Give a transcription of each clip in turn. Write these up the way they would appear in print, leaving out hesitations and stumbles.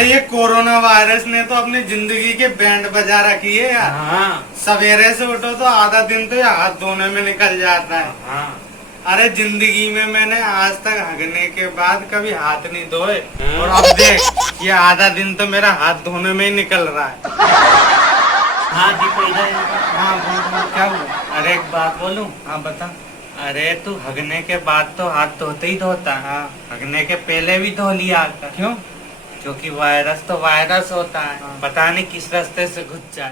अरे ये corona virus ने तो अपनी जिंदगी के बैंड बजा रखी है यार। हाँ। सवेरे से उठो तो आधा दिन तो ये हाथ धोने में निकल जाता है। हाँ। अरे जिंदगी में मैंने आज तक हगने के बाद कभी हाथ नहीं धोए, और अब देख ये आधा दिन तो मेरा हाथ धोने में ही निकल रहा है। हाँ दीपक इधर। हाँ बोल, क्या हुआ? अरे एक बात बोलूं? हाँ बता। अरे तू हगने के बाद तो हाथ धोते ही धोता है। हाँ। हगने के पहले भी धो लिया कर। क्यों? क्योंकि वायरस तो वायरस होता है। हाँ। पता नहीं किस रास्ते से घुस जाए।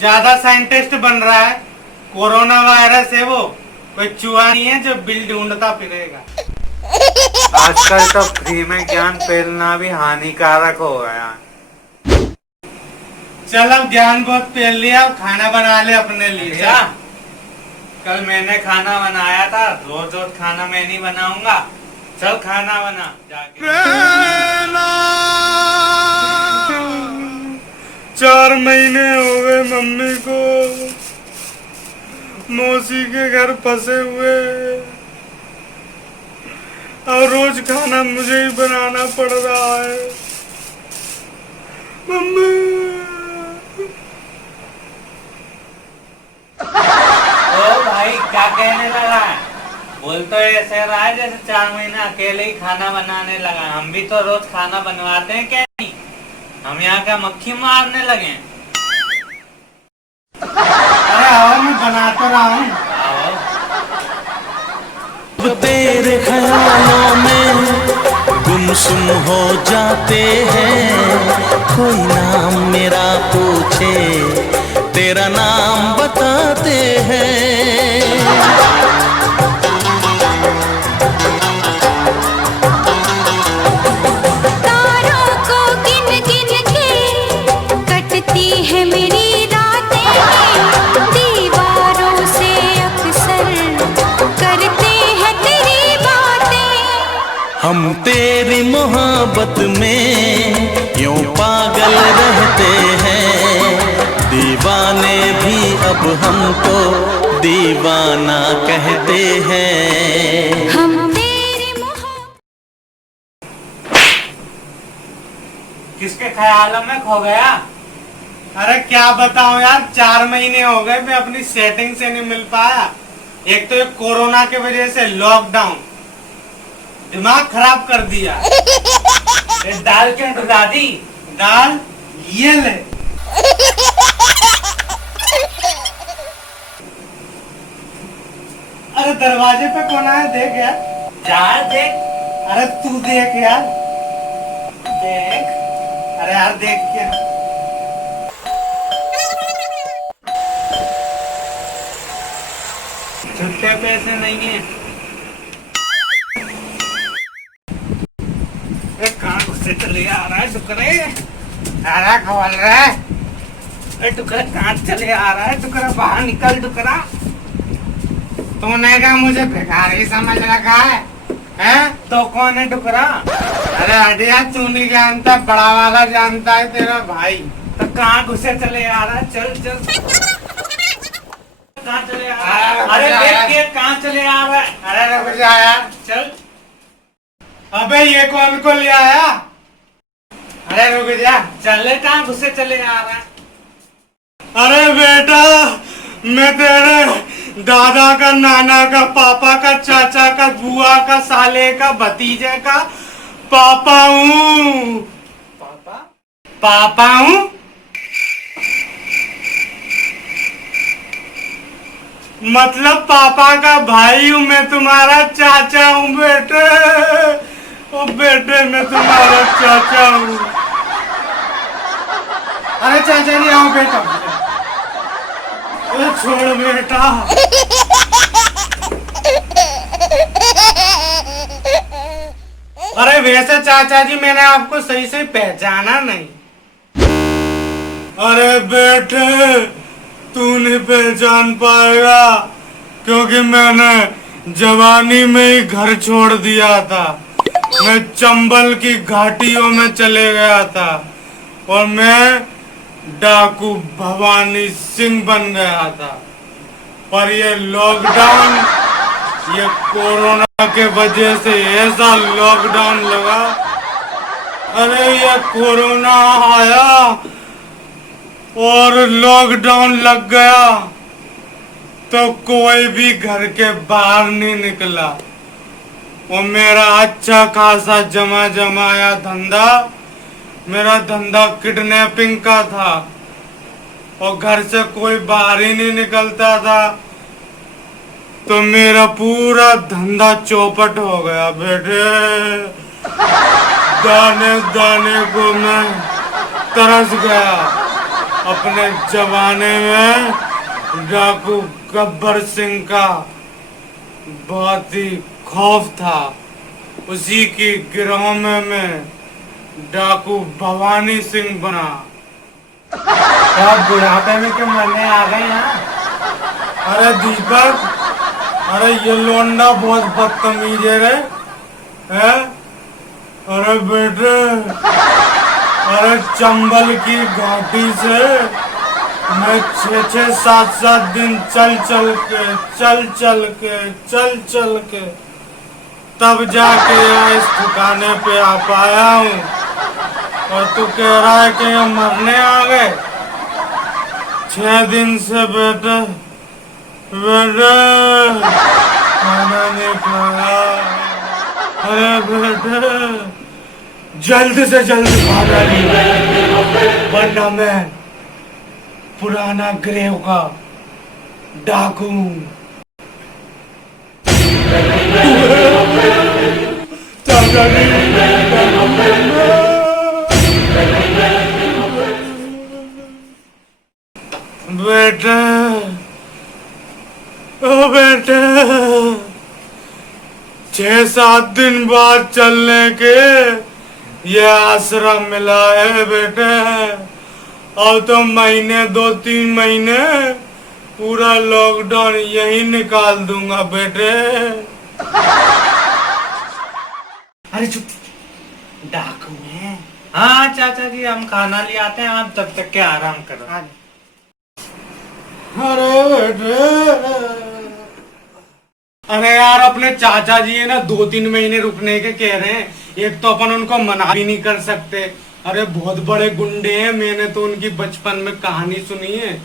ज्यादा साइंटिस्ट बन रहा है। कोरोना वायरस है वो, कोई चूहा नहीं है जो बिल ढूंढता फिरेगा। आजकल तो फ्री में ज्ञान फैलना भी हानिकारक हो गया। चल अब ज्ञान बहुत फैल लिया, अब खाना बना ले अपने लिए। क्या? कल मैंने खाना बनाया था, रोज रोज खाना मैं नहीं बनाऊंगा। चल खाना बना जाके। 4 महीने हो गए मम्मी को मौसी के घर फंसे हुए, और रोज खाना मुझे ही बनाना पड़ रहा है। मम्मी। ओ भाई क्या कहने लगा है? बोल तो ऐसे रहा है जैसे 4 महीने अकेले ही खाना बनाने लगा। हम भी तो रोज खाना बनवाते हैं क्या नहीं? हम यहाँ का मक्खी मारने लगे। अरे आओ, मैं बनाता रहा हूँ। तेरे ख्यालों में गुमसुम हो जाते हैं। कोई नाम मेरा पूछे, तेरा नाम बताते हैं। तारों को गिन गिन के कटती है मेरी रातें। दीवारों से अक्सर करते हैं तेरी बातें। हम तेरी मोहब्बत में यूं पागल रहते हैं। दीवाने भी अब हमको दीवाना कहते हैं। हम तेरी मोहब्बत। किसके ख्यालों में खो गया? अरे क्या बताऊं यार, 4 महीने हो गए मैं अपनी सेटिंग से नहीं मिल पाया। एक तो ये कोरोना के वजह से लॉकडाउन दिमाग खराब कर दिया। दाल क्यों डुला दी? दाल ये ले। अरे दरवाजे पे कौन आया देख यार। चार देख। अरे तू देख यार। देख। अरे यार देख क्या। छुट्टे पैसे नहीं है। कहाँ घुसे चले आ रहा है टुकड़े? अरे खोल रहे। अरे टुकड़ा कहाँ चले आ रहा है? टुकड़ा बाहर निकल टुकड़ा। तूने क्या मुझे भिखारी समझ रखा है? हैं? तो कौन है टुकड़ा? अरे हटिया, तू नहीं जानता, बड़ा वाला जानता है, तेरा भाई। तो कहाँ घुसे चले आ रहा है? चल चल। कहाँ चले आ रहा है? अरे देख के कहाँ चले आ रहा है? अरे रुक जा यार। चल। अबे ये कौन को ले आया? अरे रुक जा। चले कहाँ घुसे चले आ रहा है? अरे बेटा, मैं तेरे दादा का, नाना का, पापा का, चाचा का, बुआ का, साले का, भतीजे का पापा हूँ। पापा? पापा हूँ? मतलब पापा का भाई हूँ, मैं तुम्हारा चाचा हूँ बेटे। ओ बेटे, मैं तुम्हारा चाचा हूँ। अरे चाचा नहीं, आओ बेटा। अरे छोड़ बेटा। अरे वैसे चाचा जी, मैंने आपको सही से पहचाना नहीं। अरे बेटे, तू नहीं पहचान पाएगा, क्योंकि मैंने जवानी में ही घर छोड़ दिया था। मैं चंबल की घाटियों में चले गया था, और मैं डाकू भवानी सिंह बन गया था। पर ये ये कोरोना के वजह से ऐसा लॉकडाउन लगा। अरे ये कोरोना आया और लॉकडाउन लग गया तो कोई भी घर के बाहर नहीं निकला। और मेरा अच्छा खासा जमाया धंधा, मेरा धंधा किडनैपिंग का था और घर से कोई बाहर ही नहीं निकलता था, तो मेरा पूरा धंधा चौपट हो गया बेटे। दाने दाने को मैं तरस गया। अपने जमाने में डाकू गब्बर सिंह का बहुत ही खौफ था, उसी की गिरोह में मैं डाकू भवानी सिंह बना। आप बुढ़ापे में क्यों मरने आ गए यहाँ? अरे दीपक, अरे ये लोंडा बहुत बदतमीज है रे, है? अरे बेटे, अरे चंबल की घाटी से मैं 6-7 दिन चल चल के तब जाके यहाँ इस ठिकाने पे आ पाया हूँ। और तू कह रहा है कि हम मरने आ गए? 6 दिन से बेटे खाना नहीं खाया। अरे बेटे, जल्द से जल्द खाना नहीं, वरना मैं पुराना ग्रेव का डाकू हूँ। बेटे, ओ बेटे, 6-7 दिन बाद चलने के ये आश्रम मिला है बेटे। और तो महीने 2-3 महीने पूरा लॉकडाउन यही निकाल दूंगा बेटे। अरे चुप, डाकू है। हाँ चाचा जी, हम खाना ले आते हैं, आप तब तक के आराम करो। अरे बेटे, अरे यार अपने चाचा जी है ना 2-3 महीने रुकने के कह रहे हैं। एक तो अपन उनको मना भी नहीं कर सकते। अरे बहुत बड़े गुंडे हैं, मैंने तो उनकी बचपन में कहानी सुनी है।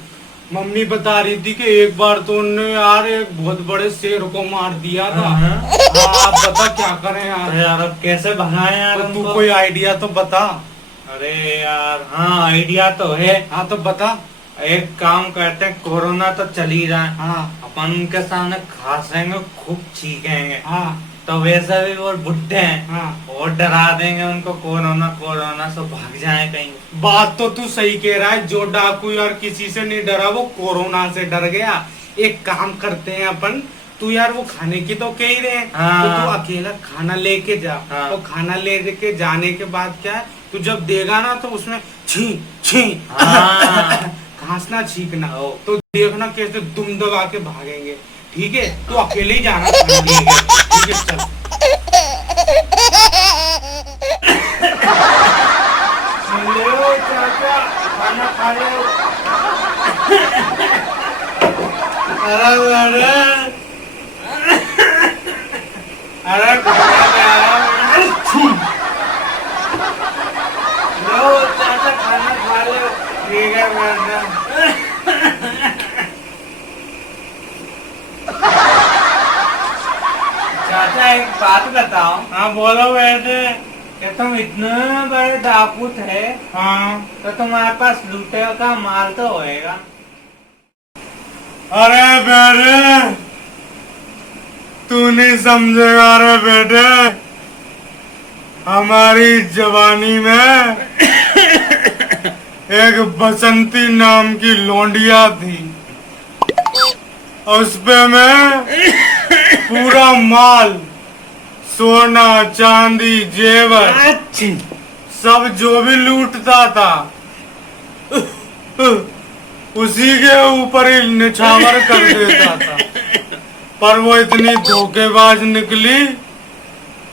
मम्मी बता रही थी कि एक बार तो उन्होंने यार एक बहुत बड़े शेर को मार दिया था। आप बता क्या करें यार? यार अब कैसे भगाएं यार तो तू उनको? कोई आइडिया तो बता। अरे यार हाँ, आइडिया तो है। हाँ तो बता। एक काम करते हैं, कोरोना तो चल ही रहा है, हाँ अपन उनके सामने खांसेंगे, खूब चीखेंगे, हाँ तो वैसे भी वो बुढ़े हैं, हाँ। और डरा देंगे उनको कोरोना से भाग जाए कहीं। बात तो तू सही कह रहा है। जो डाकू यार किसी से नहीं डरा, वो कोरोना से डर गया। एक काम करते हैं अपन, तू यार वो खाने की तो कह ही रहे हैं, हाँ। तो तू अकेला खाना लेके जा। हाँ। तो खाना लेके जाने के बाद क्या है, तू जब देगा ना तो उसमें छी छी हाँ। खांसना छींकना, ओ। तो देखना कैसे दुम दबा के भागेंगे। ठीक है, तो अकेले ही जाना खाना लेके। ठीक है चल। ले चाचा, खाना खा ले। अरे खाना ले आया। लो चाचा, खाना खा ले। ठीक है बेटा। चाचा एक बात बताओ। हाँ बोलो बेटे। कि तुम इतने बड़े डाकू थे, हाँ तो तुम्हारे पास लूटे का माल तो होएगा। अरे बेटे, तू नहीं समझेगा रे बेटे। हमारी जवानी में एक बसंती नाम की लोंडिया थी, उस पे मैं पूरा माल, सोना चांदी जेवर सब जो भी लूटता था उसी के ऊपर ही निछावर कर देता था। पर वो इतनी धोखेबाज निकली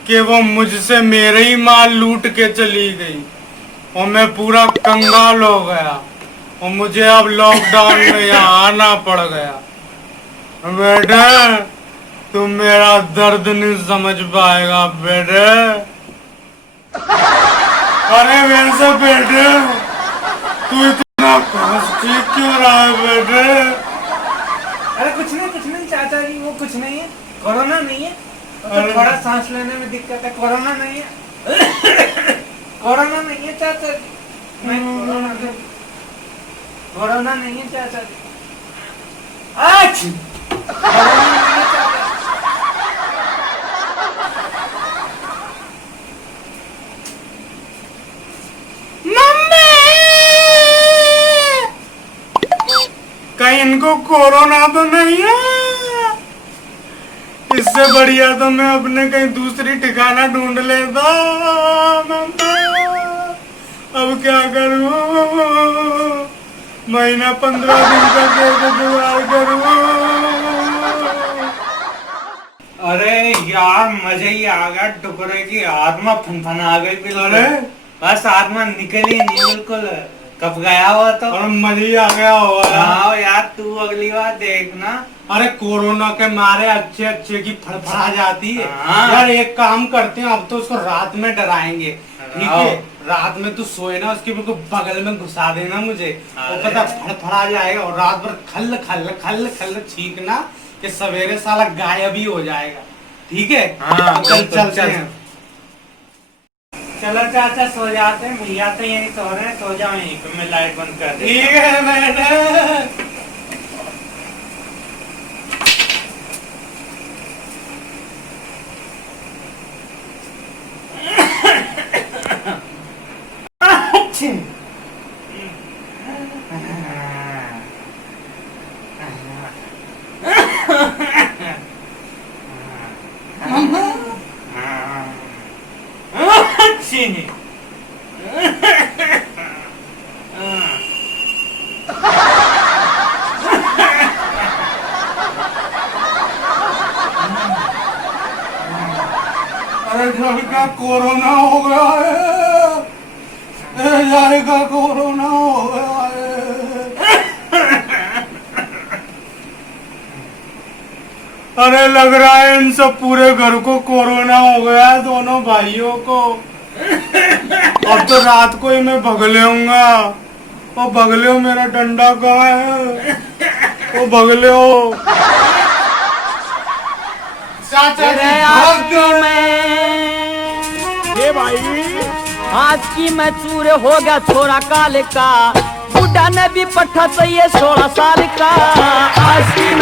कि वो मुझसे मेरे ही माल लूट के चली गई और मैं पूरा कंगाल हो गया और मुझे अब लॉकडाउन में यहाँ आना पड़ गया। बेटे तुम मेरा दर्द नहीं समझ पाएगा बेटे। अरे वैसे बेटे तू इतना ठीक क्यों रहा है बेटे? अरे कुछ नहीं चाचा जी, वो कुछ नहीं है, कोरोना नहीं है। तो थोड़ा सांस लेने में दिक्कत है, कोरोना नहीं है। कोरोना नहीं है चाचा जी, कोरोना नहीं है चाचा जी। आज कोरोना नहीं है चाचा जी। कहीं इनको कोरोना तो नहीं है? इससे बढ़िया तो मैं अपने कहीं दूसरी ठिकाना ढूंढ लेता। अब क्या करूं? महीना 15 दिन का कैसे जुगाड़ करूं? अरे यार मजा ही आ गया, टुकड़े की आत्मा फनफना गई बिल्कुल। अरे बस आत्मा निकली नहीं बिल्कुल, कब गया हुआ तो। और मजा ही आ गया होगा। हाँ यार, तू अगली बार देखना। अरे कोरोना के मारे अच्छे की फड़फड़ा जाती है। हाँ। यार एक काम करते हैं, अब तो उसको रात में डराएंगे, ठीक हाँ। है? रात में तू सोए ना, उसके बिल्कुल बगल में घुसा देना मुझे, वो अरे। पता फड़फड़ा जाएगा और रात भर खल खल खल खल छींकना कि सवेरे साला गायब ही हो जाएगा, ठीक है? हाँ, तो चल बिल्कुल, चलते चल। हैं। चलो चाचा सो जाते हैं, भैया तो यही सो रहे हैं, सो जाओ यहीं पे, मैं लाइट बंद कर देता हूँ। ठीक है मैडम। अरे घर का कोरोना हो गया है, घर का कोरोना हो गया है। अरे लग रहा है इन सब पूरे घर को कोरोना हो गया है, दोनों भाइयों को। अब तो रात को ही मैं भगले हूँगा। ओ भगले हो, मेरा डंडा कहाँ है? ओ भगले हो। ये भाई आज की मैं चूर हो गया छोरा काल का, बुढ़ा ने भी पट्टा चाहिए 16 साल का। आज की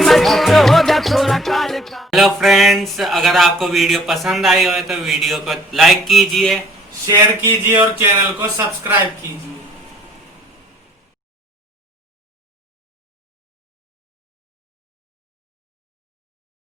मैं चूर हो गया छोरा काल का। हेलो फ्रेंड्स, अगर आपको वीडियो पसंद आई हो तो वीडियो को लाइक कीजिए, शेयर कीजिए और चैनल को सब्सक्राइब कीजिए।